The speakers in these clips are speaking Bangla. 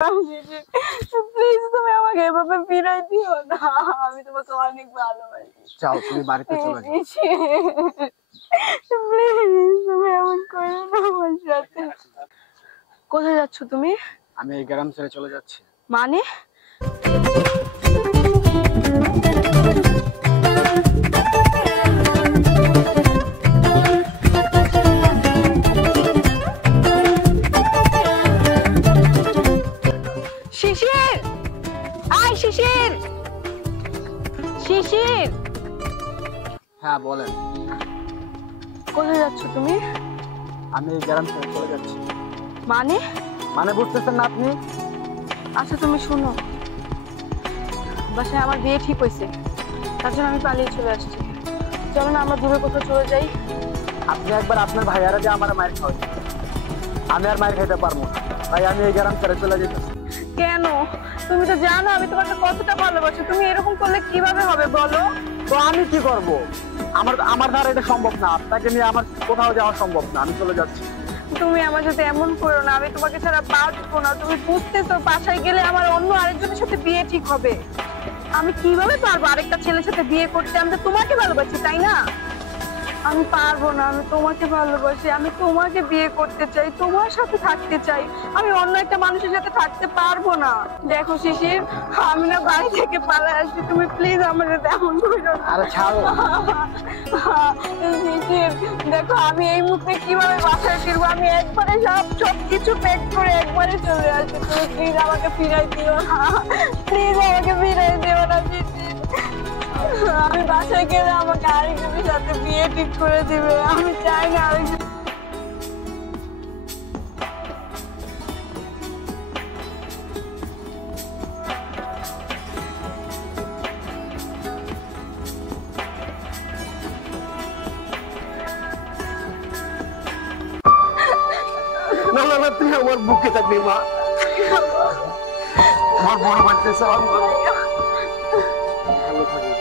প্লিজ তুমি আমাকে এভাবে ফিরাই দিও না, আমি তোমাকে অনেক ভালোবাসি। যাও তুমি বাড়িতে চলে যাও। প্লিজ তুমি এমন করো না আমার সাথে। কোথায় যাচ্ছ তুমি? আমি এই গ্রাম ছেড়ে চলে যাচ্ছি। মানে? শিশির, আয় শিশির, শিশির। হ্যাঁ বলেন। কোথায় যাচ্ছ তুমি? আমি এই গ্রাম ছেড়ে চলে যাচ্ছি। মানে? মানে বুঝতেছেন না আপনি? আচ্ছা তুমি শোনো, বাসায় আমার বিয়ে ঠিক হয়েছে, তার জন্য আমি পালিয়ে চলে আসছি। চলো না আমরা দূরে কোথাও চলে যাই। আপনি একবার আপনার ভাইয়ারা যে আমার মায়ের খাওয়াই, আমি আর মায়ের খাইতে পারবো না, তাই আমি এই গ্রাম ছেড়ে চলে যেতেছি। কেন? তুমি তো জানো আমি তোমাকে কতটা ভালোবাসি, তুমি এরকম করলে কিভাবে হবে বলো? তো আমি কি করব? আমার দ্বারা এটা সম্ভব না, আপনাকে নিয়ে আমার কোথাও যাওয়া সম্ভব না, আমি চলে যাচ্ছি। তুমি আমার সাথে এমন করো না, আমি তোমাকে ছাড়া বাঁচবো না। তুমি বুঝতেছো বাসায় গেলে আমার অন্য আরেকজনের সাথে বিয়ে ঠিক হবে। আমি কিভাবে পারবো আরেকটা ছেলের সাথে বিয়ে করতে? আমি তো তোমাকে ভালোবাসি, তাই না? আমি পারবো না, আমি তোমাকে ভালোবাসি, আমি তোমাকে বিয়ে করতে চাই, তোমার সাথে থাকতে চাই, আমি অন্য একটা মানুষের সাথে থাকতে পারবো না। দেখো শিশির, আমি না বাড়ি থেকে পালায় আসছি, তুমি প্লিজ আমার সাথে এমন করো না। আরে ছাড়ো। শিশির দেখো, আমি এই মুহূর্তে কিভাবে বাসায় ফিরবো? আমি একবারে সবকিছু প্যাক করে একবারে চলে আসছি। তুমি প্লিজ আমাকে ফিরাই দিও না, প্লিজ আমাকে ফিরাই দিও না শিশির। আমি বাসায় গেলে আমাকে আরেকজনের সাথে বিয়ে ঠিক করে দিবে, আমি চাই না আরেকজন। না না না, তুই আমার বুকে থাকবি মা, আমার বড় বাচ্চা সব ভালো থাকবি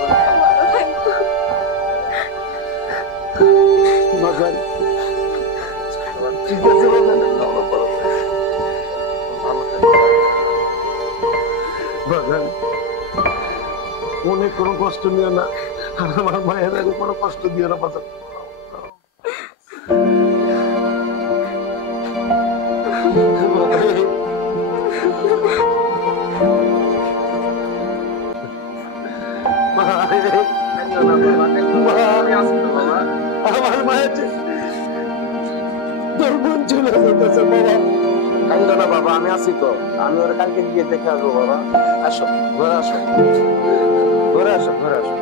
বাজান। ঠিক আছে বাজান, অনেক কোনো কষ্ট নিও না, আর আমার মায়ের কোনো কষ্ট দিও না বাজান। আমার মায়ের তোর বোন চলে যেতেছে বাবা। কান্দো না বাবা, আমি আছি তো, আমি ওর কালকে গিয়ে দেখে আসবো বাবা। আসো ঘরে আসো, ঘরে আসো, ঘরে আসো।